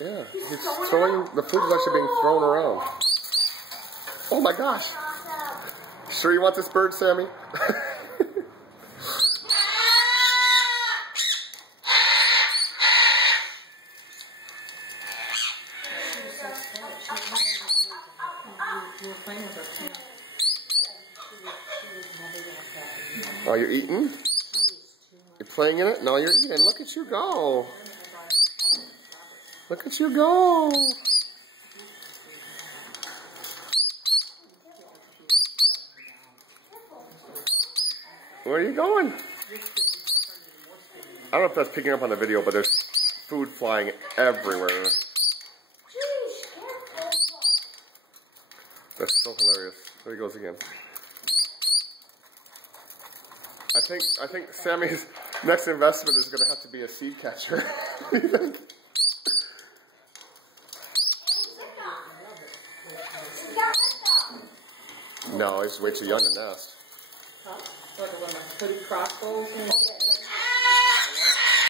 Yeah, he's throwing, the food is actually being thrown around. Oh my gosh. Sure you want this bird, Sammy? Oh, you're eating? You're playing in it? No, you're eating. Look at you go. Look at you go. Where are you going? I don't know if that's picking up on the video, but there's food flying everywhere. That's so hilarious. There he goes again. I think Sammy's next investment is going to have to be a seed catcher. What do you think? No, he's way too young to nest. Huh? Like a little crossbows and